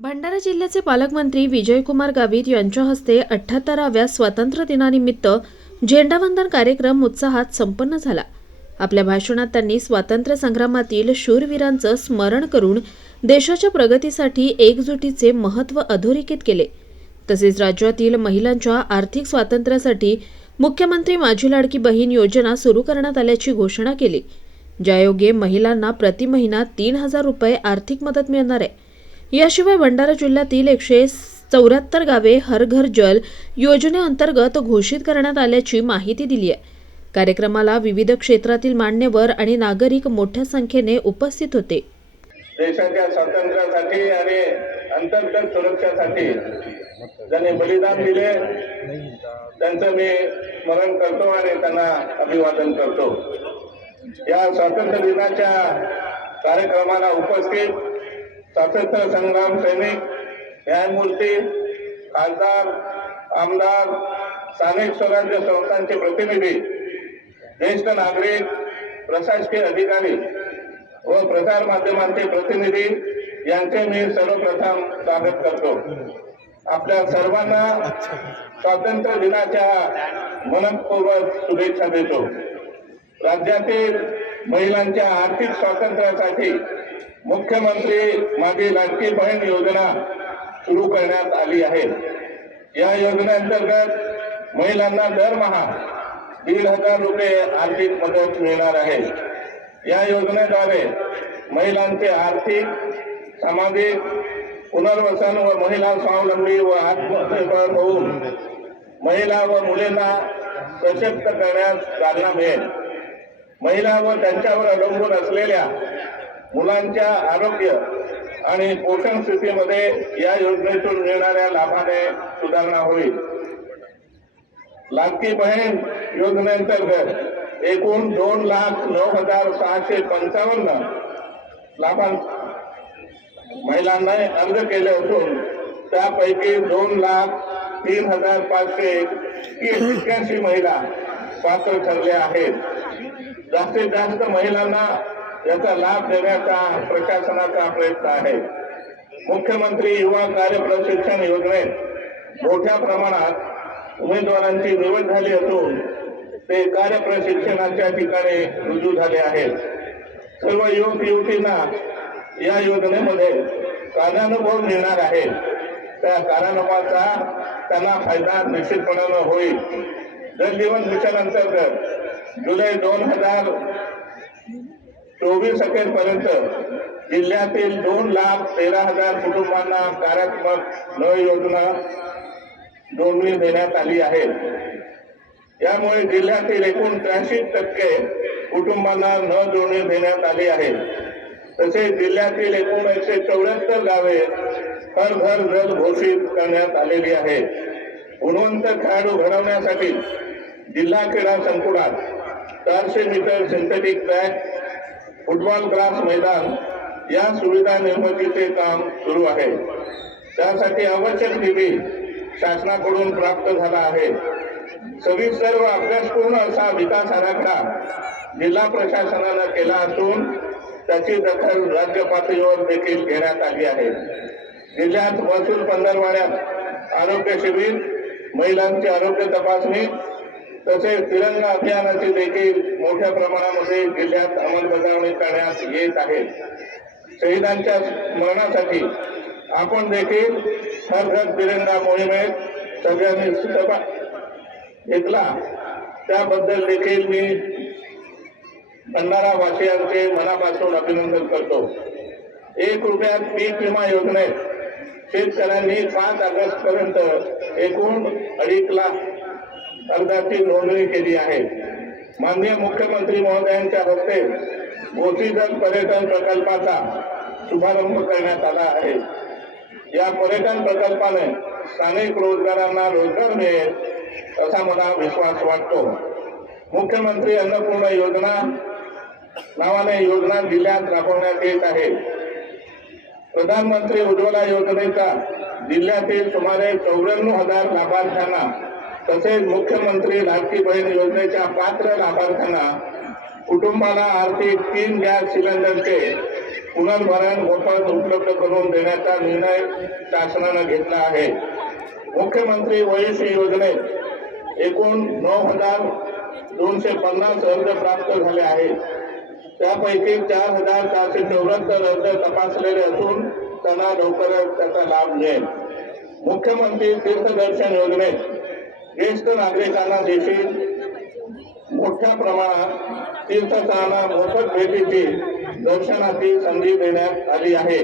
भंडारा जिल्ह्याचे पालकमंत्री विजयकुमार गावित यांच्या हस्ते अठ्ठ्याहत्तराव्या स्वातंत्र्य दिनानिमित्त झेंडावंदन कार्यक्रम उत्साहात संपन्न झाला. आपल्या भाषणात त्यांनी स्वातंत्र्य संग्रामातील शूरवीरांचं स्मरण करून देशाच्या प्रगतीसाठी एकजुटीचे महत्त्व अधोरेखित केले. तसेच राज्यातील महिलांच्या आर्थिक स्वातंत्र्यासाठी मुख्यमंत्री माझी लाडकी बहीण योजना सुरू करण्यात आल्याची घोषणा केली. ज्यायोगे महिलांना प्रति महिना तीन हजार रुपये आर्थिक मदत मिळणार आहे. याशिवाय भंडारा जिल्ह्यातील एकशे चौऱ्याहत्तर गावे हर घर जल योजनेअंतर्गत घोषित करण्यात आल्याची माहिती दिली आहे. कार्यक्रमाला विविध क्षेत्रातील मान्यवर आणि नागरिक मोठ्या संख्येने उपस्थित होते. देशाच्या स्वातंत्र्यासाठी आणि अंतर्गत सुरक्षासाठी ज्यांनी बलिदान दिले त्यांचं मी स्मरण करतो आणि त्यांना अभिवादन करतो. या स्वातंत्र्य दिनाच्या कार्यक्रमाला उपस्थित स्वातंत्र्य संग्राम सैनिक न्यायमूर्ती खासदार आमदार स्थानिक स्वराज्य संस्थांचे प्रतिनिधी ज्येष्ठ नागरिक प्रशासकीय अधिकारी व प्रसार माध्यमांचे प्रतिनिधी यांचे मी सर्वप्रथम स्वागत करतो. आपल्या सर्वांना स्वातंत्र्य दिनाच्या मनपूर्वक शुभेच्छा देतो. राज्यातील महिलांच्या आर्थिक स्वातंत्र्यासाठी मुख्यमंत्री माझी लाडकी बहीण योजना सुरू करण्यात आली आहे. या योजनेअंतर्गत महिलांना दरमहा दीड हजार रुपये आर्थिक मदत मिळणार आहे. या योजनेद्वारे महिलांचे आर्थिक सामाजिक पुनर्वसन व महिला स्वावलंबी व आत्मनिर्भर होऊन महिला व मुलींना सशक्त करण्यास चालना मिळेल. महिला व त्यांच्यावर अवलंबून असलेल्या मुलांच्या आरोग्य आणि पोषण स्थितीमध्ये या योजनेतून मिळणाऱ्या लाभाने सुधारणा होईल. लाडकी बहीण योजनेअंतर्गत एकूण दोन लाख नऊ हजार सहाशे पंचावन्न लाभां महिलांना अर्ज केले असून त्यापैकी दोन लाख तीन हजार पाचशे एक्क्याऐंशी महिला पात्र ठरल्या आहेत. जास्तीत जास्त महिलांना याचा लाभ देण्याचा प्रशासनाचा प्रयत्न आहे. मुख्यमंत्री युवा कार्य प्रशिक्षण योजनेत मोठ्या प्रमाणात उमेदवारांची निवड झाली असून ते कार्य प्रशिक्षणाच्या ठिकाणी रुजू झाले आहेत. सर्व युवक युवतींना या योजनेमध्ये कार्यानुभव मिळणार आहे. त्या कार्यानुभवाचा त्यांना फायदा निश्चितपणानं होईल. जलजीवन मिशन अंतर्गत जुलै दोन हजार चोवीस अखेरपर्यंत जिल्ह्यातील दोन लाख तेरा हजार कुटुंबांना कार्यात्मक नळ योजना जोडणी देण्यात आली आहे. यामुळे जिल्ह्यातील एकूण त्र्याऐंशी टक्के कुटुंबांना न जोडणी देण्यात आली आहे. तसेच जिल्ह्यातील एकूण एकशे चौऱ्याहत्तर गावे हर घर जल घोषित करण्यात आलेली आहे. गुणवंत खेळाडू घडवण्यासाठी जिल्हा क्रीडा संकुलात चारशे metre synthetic track football grass मैदान या सुविधा निर्मितीचे काम सुरू आहे. त्यासाठी आवश्यक निधी शासनाकडून प्राप्त झाला आहे. सविस्तर व अभ्यासपूर्ण असा विकास आराखडा जिल्हा प्रशासनानं केला असून त्याची दखल राज्य पातळीवर देखील घेण्यात आली आहे. जिल्ह्यात महसूल पंधरवाड्यात आरोग्य शिबिर महिलांची आरोग्य तपासणी तसेच तिरंगा अभियानाची देखील मोठ्या प्रमाणामध्ये जिल्ह्यात अंमलबजावणी करण्यात येत आहे. शहीदांच्या स्मरणासाठी आपण देखील हर घर तिरंगा मोहिमेत सगळ्यांनी सहभाग घेतला. त्याबद्दल देखील मी भंडारा वासियांचे मनापासून अभिनंदन करतो. एक रुपयात पीक विमा योजनेत शेतकऱ्यांनी पाच ऑगस्ट पर्यंत एकूण अडीच लाख अर्जाची नोंदणी केली आहे. माननीय मुख्यमंत्री महोदयांच्या हस्ते गोसीदल पर्यटन प्रकल्पाचा शुभारंभ करण्यात आला आहे. या पर्यटन प्रकल्पाने स्थानिक रोजगारांना रोजगार मिळेल असा मला विश्वास वाटतो. मुख्यमंत्री अन्नपूर्णा योजना नावाने योजना जिल्ह्यात राबवण्यात येत आहे. प्रधानमंत्री उज्ज्वला योजनेचा जिल्ह्यातील सुमारे चौऱ्याण्णव हजार लाभार्थ्यांना तसेच मुख्यमंत्री लाडकी बहीण योजनेच्या पात्र लाभार्थ्यांना कुटुंबाला आर्थिक तीन गॅस सिलेंडरचे पुनर्भरण मोफत उपलब्ध करून देण्याचा निर्णय शासनानं घेतला आहे. मुख्यमंत्री वयसी योजनेत एकूण नऊ हजार दोनशे पन्नास अर्ज प्राप्त झाले आहेत. त्यापैकी चार हजार चारशे चौऱ्याहत्तर अर्ज तपासलेले असून त्यांना लवकरच त्याचा लाभ मिळेल. मुख्यमंत्री तीर्थदर्शन योजनेत ज्येष्ठ नागरिकांना देखील मोठ्या प्रमाणात तीर्थस्थानांना मोफत भेटीची दर्शनाची संधी देण्यात आली आहे.